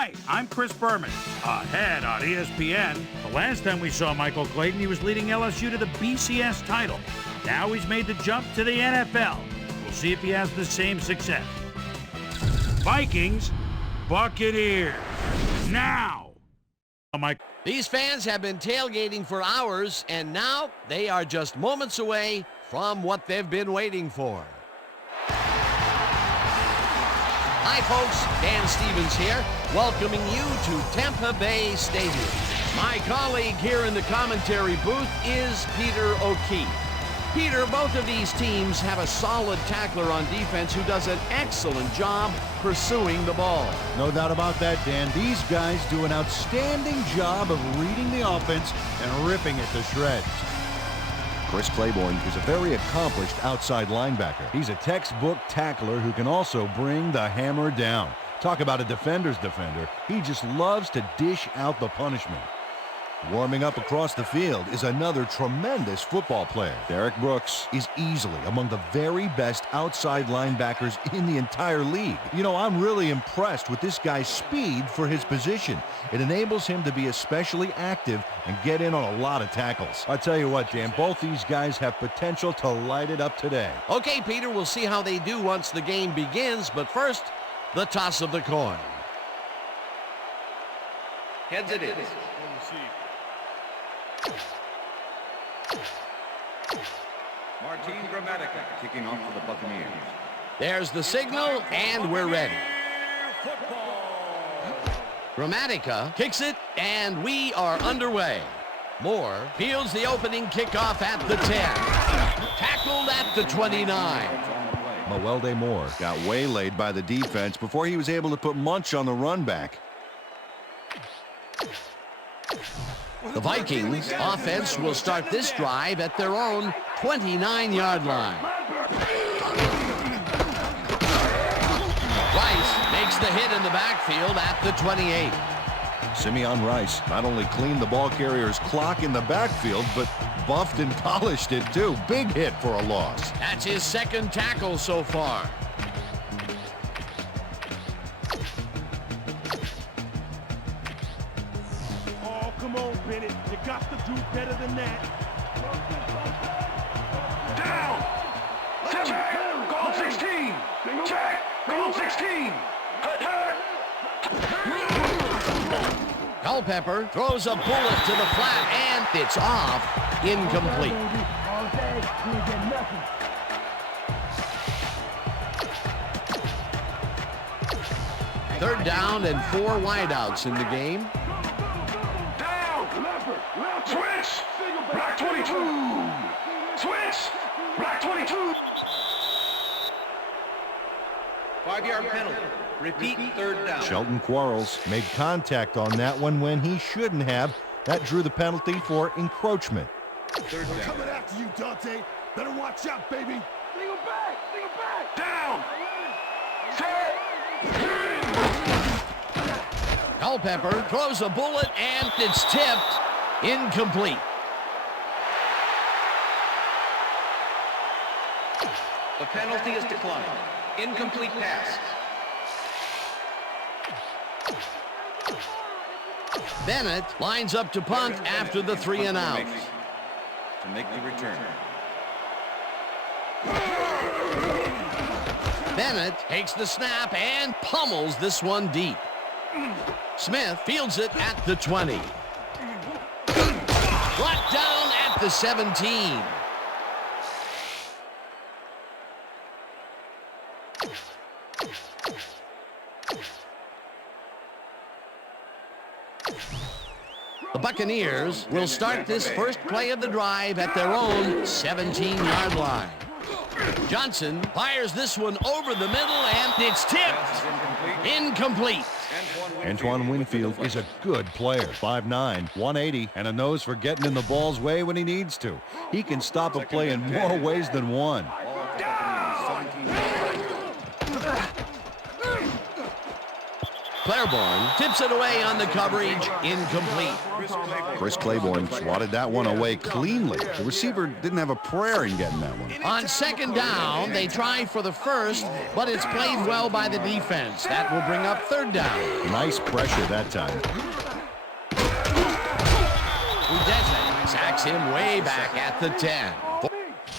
Hi, I'm Chris Berman. Ahead on ESPN. The last time we saw Michael Clayton, he was leading LSU to the BCS title. Now he's made the jump to the NFL. We'll see if he has the same success. Vikings, Buccaneers. Now. These fans have been tailgating for hours, and now they are just moments away from what they've been waiting for. Hi, folks. Dan Stevens here, welcoming you to Tampa Bay Stadium. My colleague here in the commentary booth is Peter O'Keefe. Peter, both of these teams have a solid tackler on defense who does an excellent job pursuing the ball. No doubt about that, Dan. These guys do an outstanding job of reading the offense and ripping it to shreds. Chris Claiborne is a very accomplished outside linebacker. He's a textbook tackler who can also bring the hammer down. Talk about a defender's defender. He just loves to dish out the punishment. Warming up across the field is another tremendous football player. Derek Brooks is easily among the very best outside linebackers in the entire league. You know, I'm really impressed with this guy's speed for his position. It enables him to be especially active and get in on a lot of tackles. I tell you what, Dan, both these guys have potential to light it up today. Okay, Peter, we'll see how they do once the game begins, but first, the toss of the coin. Heads it is. Martin Gramatica kicking off for the Buccaneers. There's the signal, and we're ready. Gramatica kicks it, and we are underway. Moore fields the opening kickoff at the 10. Tackled at the 29. Mawelde Moore got waylaid by the defense before he was able to put Munch on the run back. The Vikings offense will start this drive at their own 29-yard line. Rice makes the hit in the backfield at the 28. Simeon Rice not only cleaned the ball carrier's clock in the backfield, but buffed and polished it too. Big hit for a loss. That's his second tackle so far. Come on, Bennett. You got to do better than that. Down! Check! Goal 16! Check! Goal 16! Culpepper throws a bullet to the flat, and it's off. Incomplete. Third down and 4 wideouts in the game. Switch! Black 22! Switch! Black 22! 5-yard penalty. Repeat, third down. Shelton Quarles made contact on that one when he shouldn't have. That drew the penalty for encroachment. Third down. Coming after you, Dante. Better watch out, baby. Bring him back! Bring him back! Down! Set! Culpepper throws a bullet, and it's tipped. Incomplete. The penalty is declined. Incomplete pass. Bennett lines up to punt after the 3 and out. To make the return. Bennett takes the snap and pummels this one deep. Smith fields it at the 20. Brought down at the 17. The Buccaneers will start this first play of the drive at their own 17-yard line. Johnson fires this one over the middle, and it's tipped. Incomplete. Antoine Winfield is a good player. 5'9", 180, and a nose for getting in the ball's way when he needs to. He can stop a play in more ways than one. Claiborne tips it away on the coverage, incomplete. Chris Claiborne swatted that one away cleanly. The receiver didn't have a prayer in getting that one. On second down, they try for the first, but it's played well by the defense. That will bring up third down. Nice pressure that time. Udeze sacks him way back at the 10.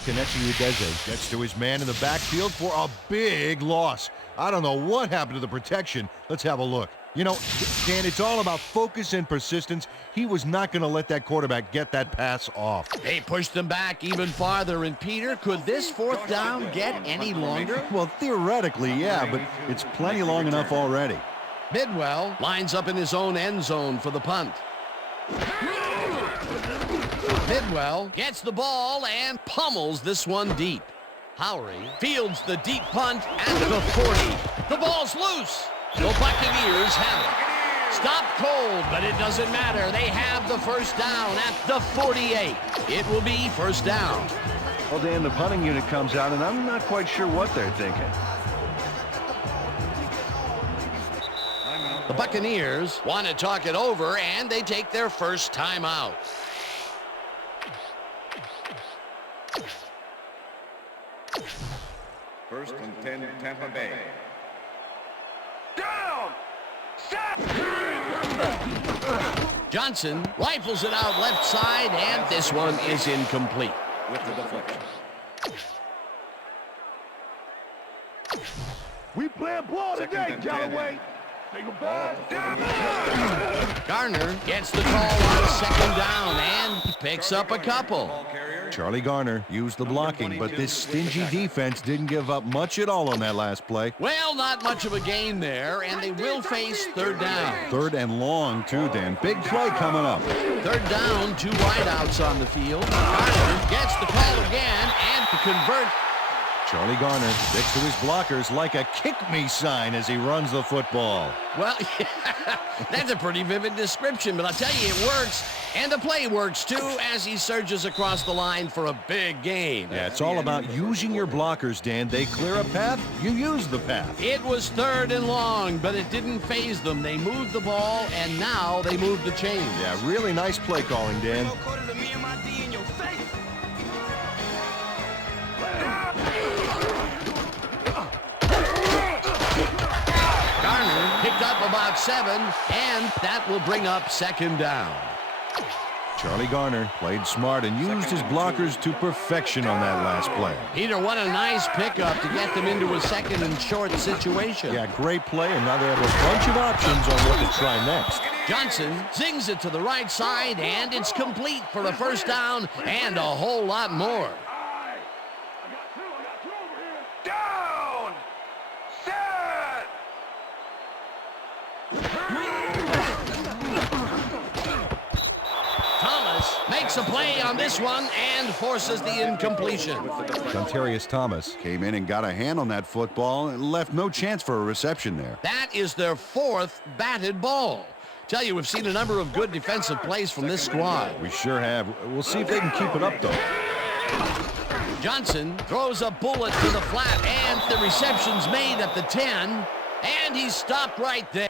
Connection Udeze gets to his man in the backfield for a big loss. I don't know what happened to the protection. Let's have a look. You know, Dan, it's all about focus and persistence. He was not going to let that quarterback get that pass off. They pushed them back even farther, and Peter, could this fourth down get any longer? Well, theoretically, yeah, but it's plenty long enough already. Bidwell lines up in his own end zone for the punt. Bidwell gets the ball and pummels this one deep. Howery fields the deep punt at the 40. The ball's loose. The Buccaneers have it. Stopped cold, but it doesn't matter. They have the first down at the 48. It will be first down. Well, Dan, the punting unit comes out, and I'm not quite sure what they're thinking. The Buccaneers want to talk it over, and they take their first timeout. First and 10, Tampa Bay. Down! Set! Johnson rifles it out left side, and this one is incomplete. With the deflection. We playing ball today, Second and Callaway. 10. Take a back. Garner gets the call on second down and picks up a couple. Ball carrier. Charlie Garner used the blocking, but this stingy defense didn't give up much at all on that last play. Well, not much of a gain there, and they will face third down. Third and long, too, Dan. Big play coming up. Third down, two wideouts on the field. Garner gets the call again and to convert. Charlie Garner sticks to his blockers like a kick-me sign as he runs the football. Well, that's a pretty vivid description, but I'll tell you, it works. And the play works, too, as he surges across the line for a big gain. Yeah, it's all about using your blockers, Dan. They clear a path, you use the path. It was third and long, but it didn't faze them. They moved the ball, and now they moved the chains. Yeah, really nice play calling, Dan. Garner picked up about 7, and that will bring up second down. Charlie Garner played smart and used his blockers to perfection on that last play. Peter, what a nice pickup to get them into a second and short situation. Yeah, great play, and now they have a bunch of options on what to try next. Johnson zings it to the right side, and it's complete for a first down and a whole lot more. Down! Set! Thomas makes a play on this one and forces the incompletion. Dontarius Thomas came in and got a hand on that football and left no chance for a reception there. That is their fourth batted ball. Tell you, we've seen a number of good defensive plays from this squad. We sure have. We'll see if they can keep it up, though. Johnson throws a bullet to the flat, and the reception's made at the 10, and he's stopped right there.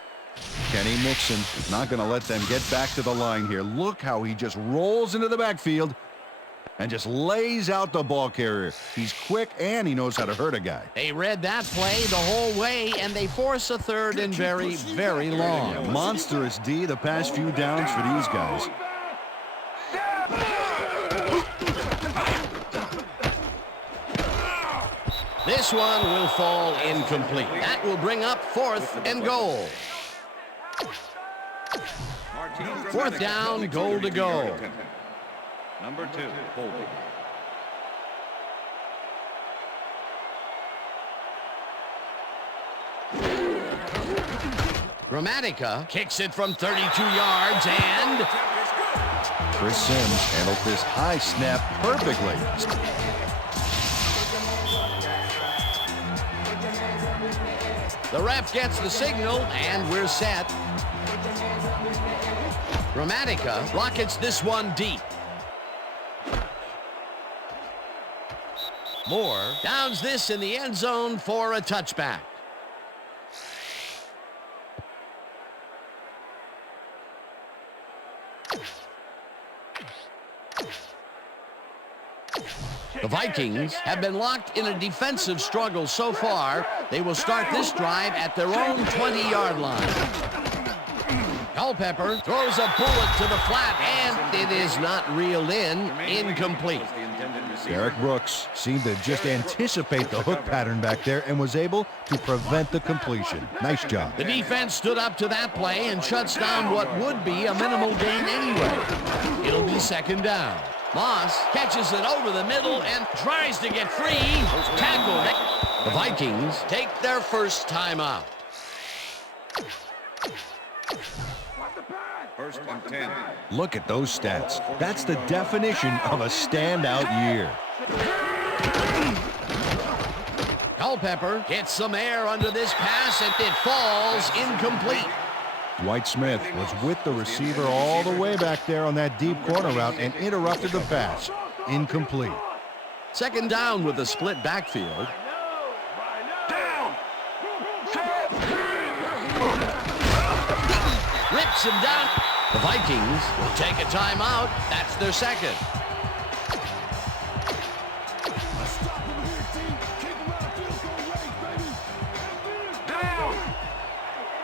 Kenny Mixon is not going to let them get back to the line here. Look how he just rolls into the backfield and just lays out the ball carrier. He's quick, and he knows how to hurt a guy. They read that play the whole way, and they force a third and very, very long. Yeah, monstrous D the past few downs for these guys. This one will fall incomplete. That will bring up fourth and goal. Fourth down, goal to go. Number 2, holding. Gramatica kicks it from 32 yards, and Chris Sims handled this high snap perfectly. the ref gets the signal, and we're set. Gramatica rockets this one deep. Moore downs this in the end zone for a touchback. The Vikings have been locked in a defensive struggle so far. They will start this drive at their own 20-yard line. Culpepper throws a bullet to the flat, and it is not reeled in. Incomplete. Derek Brooks seemed to just anticipate the hook pattern back there and was able to prevent the completion. Nice job. The defense stood up to that play and shuts down what would be a minimal gain anyway. It'll be second down. Moss catches it over the middle and tries to get free. Tackled. The Vikings take their first timeout. First and 10. Look at those stats. That's the definition of a standout year. Culpepper gets some air under this pass, and it falls incomplete. Dwight Smith was with the receiver all the way back there on that deep corner route and interrupted the pass. Incomplete. Second down with a split backfield. Down. Set. Rips him down. The Vikings will take a timeout. That's their second. Down.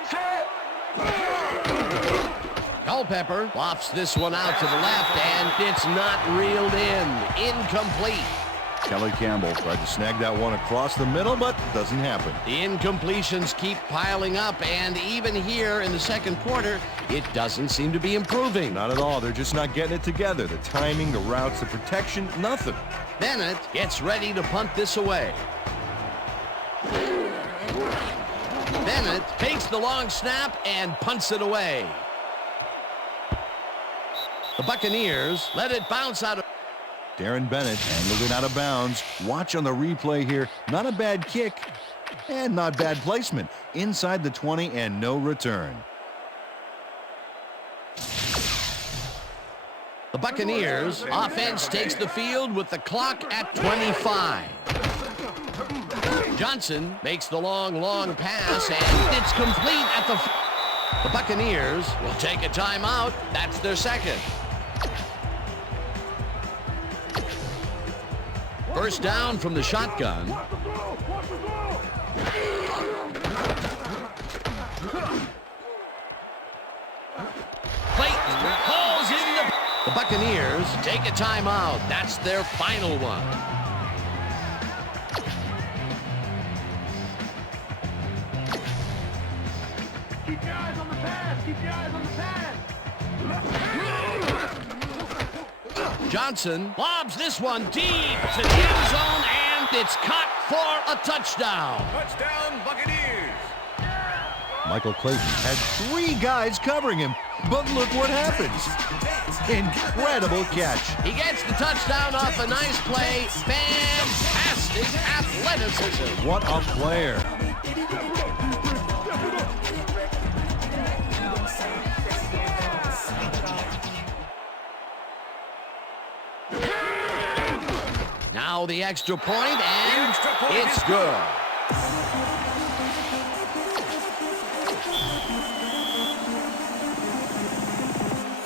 Set. Culpepper lofts this one out to the left, and it's not reeled in. Incomplete. Kelly Campbell tried to snag that one across the middle, but doesn't happen. The incompletions keep piling up, and even here in the second quarter, it doesn't seem to be improving. Not at all. They're just not getting it together. The timing, the routes, the protection, nothing. Bennett gets ready to punt this away. Bennett takes the long snap and punts it away. The Buccaneers let it bounce out of... Darren Bennett angled it out of bounds. Watch on the replay here. Not a bad kick and not bad placement. Inside the 20 and no return. The Buccaneers offense takes the field with the clock at 25. Johnson makes the long pass, and it's complete at the... The Buccaneers will take a timeout. That's their second. First down from the shotgun. Clayton pulls in the... The Buccaneers take a timeout. That's their final one. Keep your eyes on the pass. Keep your eyes on the pass. Johnson lobs this one deep to the end zone, and it's caught for a touchdown. Touchdown, Buccaneers. Michael Clayton had 3 guys covering him, but look what happens. Incredible catch. He gets the touchdown off a nice play. Fantastic athleticism. What a player. Now the extra point, and it's good.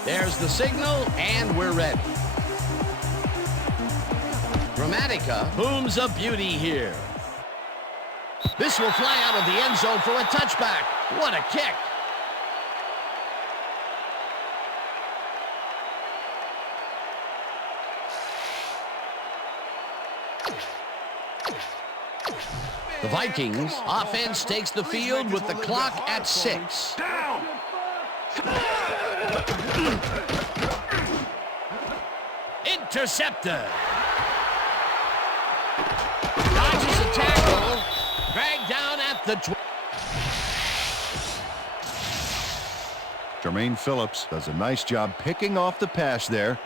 There's the signal, and we're ready. Dramatica booms a beauty here. This will fly out of the end zone for a touchback. What a kick. The Vikings offense takes the field with the clock at 6. Down. Intercepted. Dodges a tackle. Dragged down at the... Jermaine Phillips does a nice job picking off the pass there.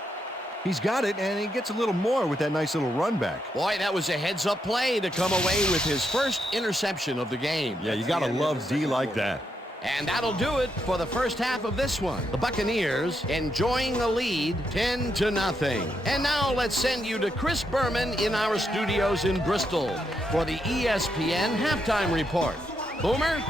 He's got it, and he gets a little more with that nice little run back. Boy, that was a heads-up play to come away with his first interception of the game. Yeah, you got to love D like that. And that'll do it for the first half of this one. The Buccaneers enjoying a lead 10-0. And now let's send you to Chris Berman in our studios in Bristol for the ESPN Halftime Report. Boomer?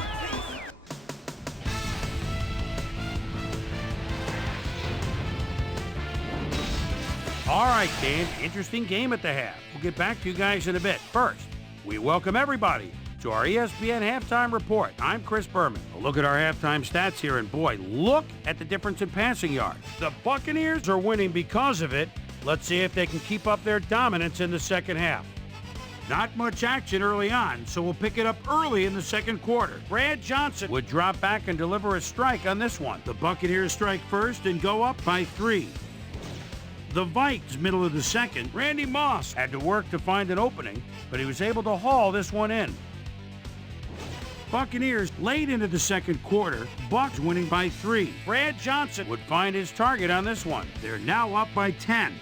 All right, Dan, interesting game at the half. We'll get back to you guys in a bit. First, we welcome everybody to our ESPN Halftime Report. I'm Chris Berman. A look at our halftime stats here, and boy, look at the difference in passing yards. The Buccaneers are winning because of it. Let's see if they can keep up their dominance in the second half. Not much action early on, so we'll pick it up early in the second quarter. Brad Johnson would drop back and deliver a strike on this one. The Buccaneers strike first and go up by 3. The Vikings, middle of the second, Randy Moss had to work to find an opening, but he was able to haul this one in. Buccaneers late into the second quarter, Bucs winning by 3. Brad Johnson would find his target on this one. They're now up by 10.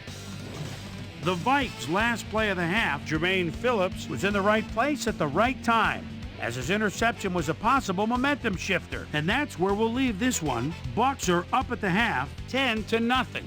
The Vikings' last play of the half, Jermaine Phillips was in the right place at the right time, as his interception was a possible momentum shifter. And that's where we'll leave this one. Bucs are up at the half, 10-0.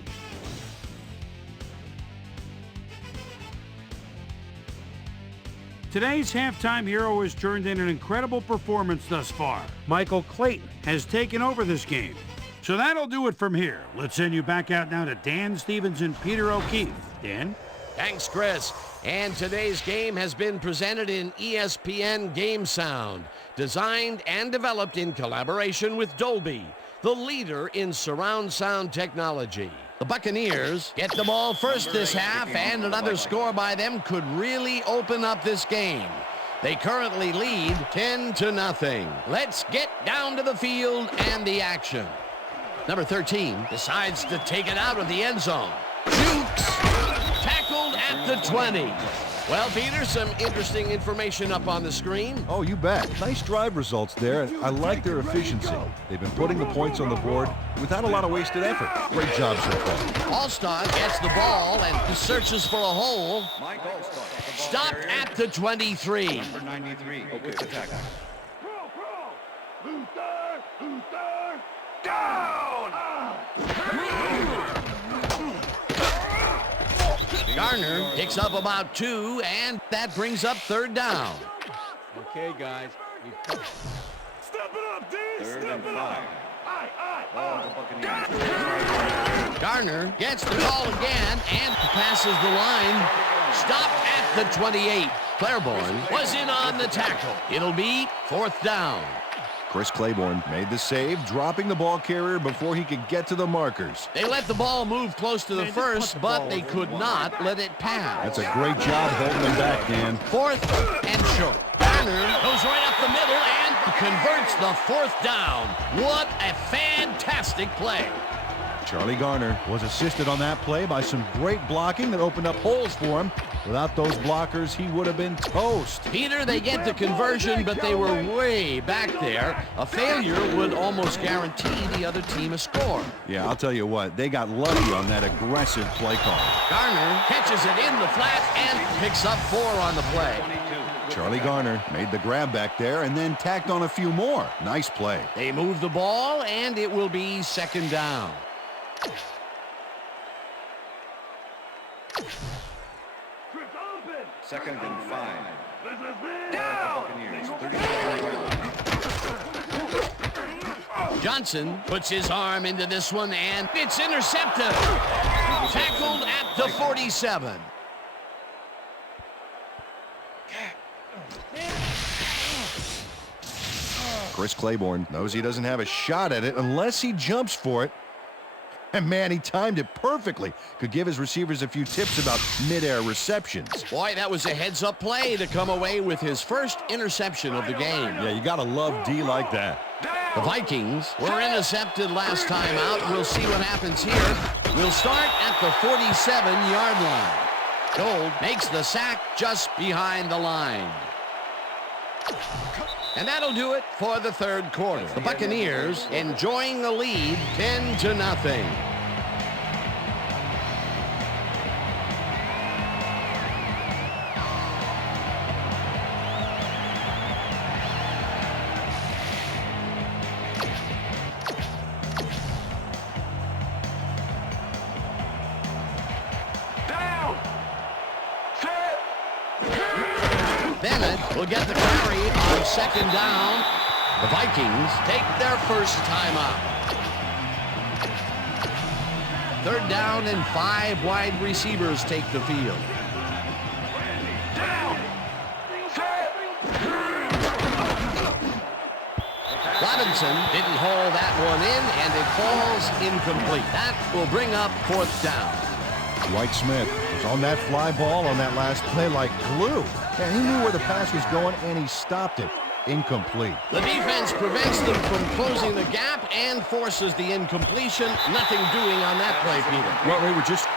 Today's halftime hero has turned in an incredible performance thus far. Michael Clayton has taken over this game. So that'll do it from here. Let's send you back out now to Dan Stevens and Peter O'Keefe. Dan? Thanks, Chris. And today's game has been presented in ESPN Game Sound, designed and developed in collaboration with Dolby, the leader in surround sound technology. The Buccaneers get the ball first this half, and another score by them could really open up this game. They currently lead 10-0. Let's get down to the field and the action. Number 13 decides to take it out of the end zone. Shoots. Tackled at the 20. Well, Peter, some interesting information up on the screen. Oh, you bet. Nice drive results there, and I like their efficiency. They've been putting the points on the board without a lot of wasted effort. Great job so far. Allstott gets the ball and searches for a hole. Mike Allstott. Stopped at the 23. Number 93 with the tackle. Luther, down! Garner picks up about 2, and that brings up third down. Okay, guys. Step it up, D! Third Step and it 5. up! Ball to Buccaneers. Garner gets the call again and passes the line. Stopped at the 28. Claiborne was in on the tackle. It'll be fourth down. Chris Claiborne made the save, dropping the ball carrier before he could get to the markers. They let the ball move close to the first, but they could not let it pass. That's a great job holding them back, Dan. Fourth and short. Garner goes right up the middle and converts the fourth down. What a fantastic play. Charlie Garner was assisted on that play by some great blocking that opened up holes for him. Without those blockers, he would have been toast. Peter, they get the conversion, but they were way back there. A failure would almost guarantee the other team a score. Yeah, I'll tell you what, they got lucky on that aggressive play call. Garner catches it in the flat and picks up 4 on the play. Charlie Garner made the grab back there and then tacked on a few more. Nice play. They move the ball, and it will be second down. Second and 5. Down! Buccaneers. 30 Johnson puts his arm into this one, and it's intercepted. Tackled at the 47. Chris Claiborne knows he doesn't have a shot at it unless he jumps for it. And man, he timed it perfectly. Could give his receivers a few tips about mid-air receptions. Boy, that was a heads-up play to come away with his first interception of the game. Yeah, you gotta love D like that. The Vikings were intercepted last time out. We'll see what happens here. We'll start at the 47-yard line. Gold makes the sack just behind the line. And that'll do it for the third quarter. The Buccaneers enjoying the lead 10-0. Down! Set! Bennett will get the carry on second down. The Vikings take their first timeout. Third down and 5 wide receivers take the field. Robinson didn't haul that one in, and it falls incomplete. That will bring up 4th down. Dwight Smith was on that fly ball on that last play like glue. And he knew where the pass was going, and he stopped it. Incomplete. The defense prevents them from closing the gap and forces the incompletion. Nothing doing on that play, Peter. Well, they were just...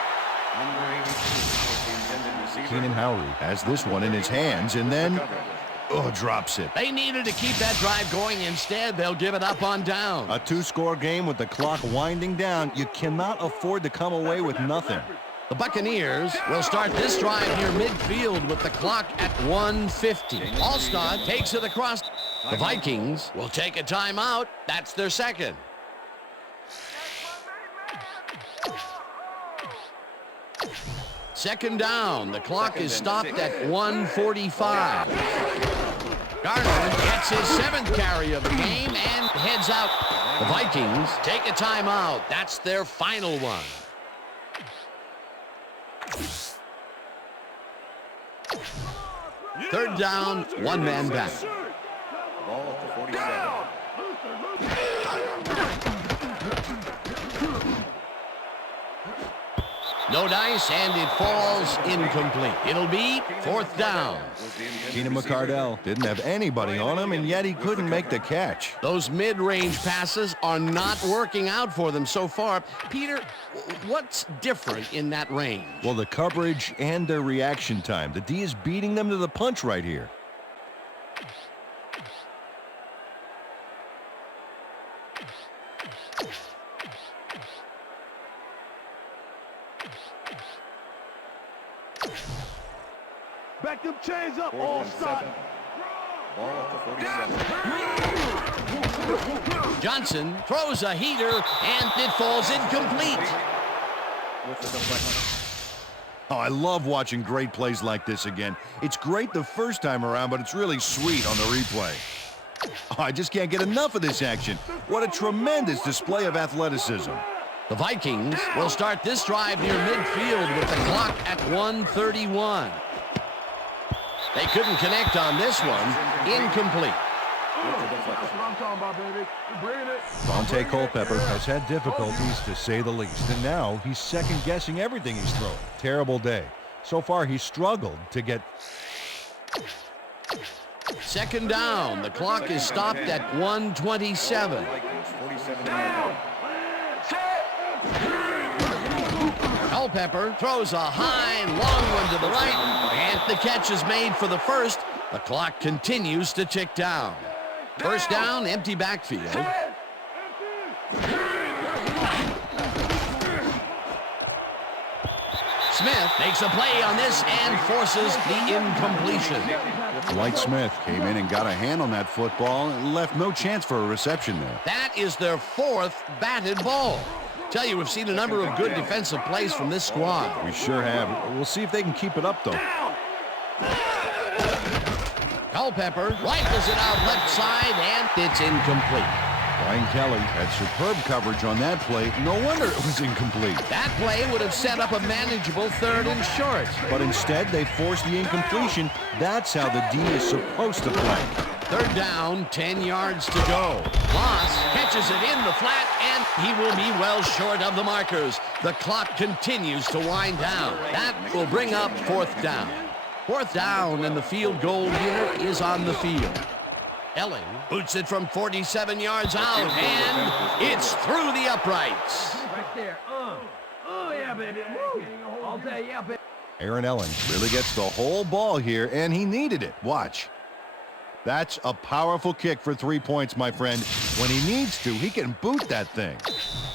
Keenan Howry has this one in his hands, and then... drops it. They needed to keep that drive going. Instead, they'll give it up on down. A 2-score game with the clock winding down. You cannot afford to come away with nothing. The Buccaneers will start this drive near midfield with the clock at 1:50. Alstott takes it across. The Vikings will take a timeout. That's their second. Second down. The clock is stopped at 1:45. Garner gets his 7th carry of the game and heads out. The Vikings take a timeout. That's their final one. Third down, 1 man back. Ball at the 47. No dice, and it falls incomplete. It'll be 4th down. Keenan McCardell didn't have anybody on him, and yet he couldn't make the catch. Those mid-range passes are not working out for them so far. Peter, what's different in that range? Well, the coverage and their reaction time. The D is beating them to the punch right here. Back them chains up, all stop. Ball at the 47. Johnson throws a heater, and it falls incomplete. With the deflection. Oh, I love watching great plays like this again. It's great the first time around, but it's really sweet on the replay. Oh, I just can't get enough of this action. What a tremendous display of athleticism. The Vikings will start this drive near midfield with the clock at 1:31. They couldn't connect on this one. Incomplete. That's what I'm talking about, baby. We're bringing it. Dante Culpepper has had difficulties, to say the least, and now he's second-guessing everything he's throwing. Terrible day. So far, he's struggled to get... Second down. The clock is stopped at 1:27. Culpepper throws a high, long one to the right, and the catch is made for the first. The clock continues to tick down. First down, empty backfield. Smith makes a play on this and forces the incompletion. Dwight Smith came in and got a hand on that football and left no chance for a reception there. That is their 4th batted ball. Tell you, we've seen a number of good defensive plays from this squad. We sure have. We'll see if they can keep it up, though. Culpepper rifles it out left side, and it's incomplete. Brian Kelly had superb coverage on that play. No wonder it was incomplete. That play would have set up a manageable 3rd and short. But instead, they forced the incompletion. That's how the D is supposed to play. Third down, 10 yards to go. Moss catches it in the flat, and he will be well short of the markers. The clock continues to wind down. That will bring up 4th down. 4th down, and the field goal unit is on the field. Elling boots it from 47 yards out, and it's through the uprights. Right there. Yeah, baby. Woo. All day, yeah, baby. Aaron Elling really gets the whole ball here, and he needed it. Watch. That's a powerful kick for 3 points, my friend. When he needs to, he can boot that thing.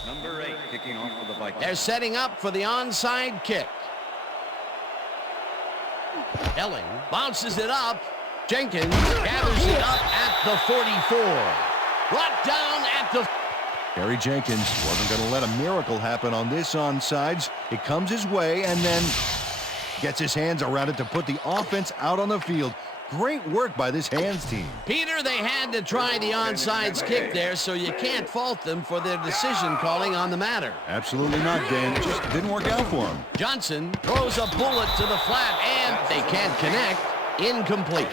Number 8 kicking off for the Vikings. They're setting up for the onside kick. Elling bounces it up. Jenkins gathers it up at the 44. Brought down at the... Gary Jenkins wasn't going to let a miracle happen on this onsides. It comes his way and then gets his hands around it to put the offense out on the field. Great work by this hands team. Peter, they had to try the onside kick there, so you can't fault them for their decision calling on the matter. Absolutely not, Dan. It just didn't work out for him. Johnson throws a bullet to the flat, and they can't connect. Incomplete.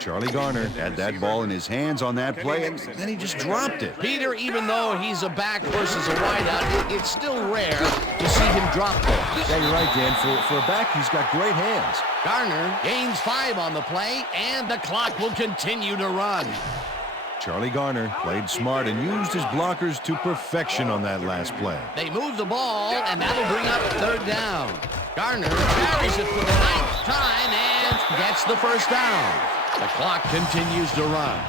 Charlie Garner had that ball in his hands on that play, and then he just dropped it. Peter, even though he's a back versus a wideout, it's still rare to see him drop balls. Yeah, you're right, Dan. For a back, he's got great hands. Garner gains 5 on the play, and the clock will continue to run. Charlie Garner played smart and used his blockers to perfection on that last play. They move the ball, and that'll bring up 3rd down. Garner carries it for the 9th time and gets the 1st down. The clock continues to run.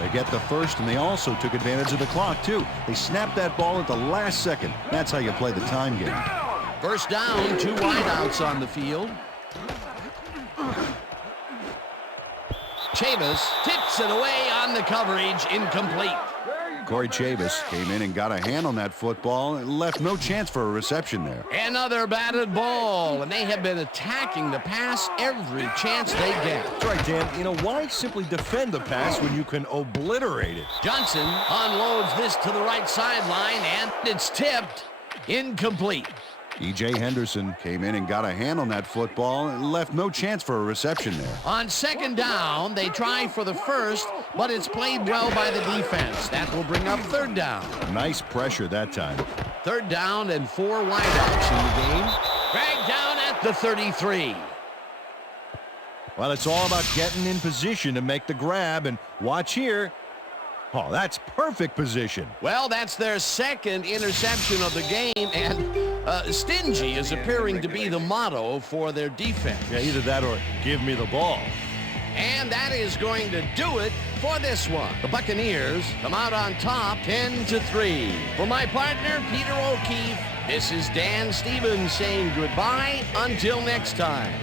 They get the first, and they also took advantage of the clock, too. They snapped that ball at the last second. That's how you play the time game. 1st down, 2 wideouts on the field. Chavis tips it away on the coverage, incomplete. Corey Chavis came in and got a hand on that football and left no chance for a reception there. Another batted ball, and they have been attacking the pass every chance they get. That's right, Dan. You know, why simply defend the pass when you can obliterate it? Johnson unloads this to the right sideline, and it's tipped. Incomplete. E.J. Henderson came in and got a hand on that football and left no chance for a reception there. On 2nd down, they try for the first, but it's played well by the defense. That will bring up 3rd down. Nice pressure that time. 3rd down and 4 wideouts in the game. Dragged down at the 33. Well, it's all about getting in position to make the grab, and watch here. Oh, that's perfect position. Well, that's their 2nd interception of the game, and stingy is appearing to be the motto for their defense. Yeah, either that or give me the ball. And that is going to do it for this one. The Buccaneers come out on top 10-3. For my partner, Peter O'Keefe, this is Dan Stevens saying goodbye until next time.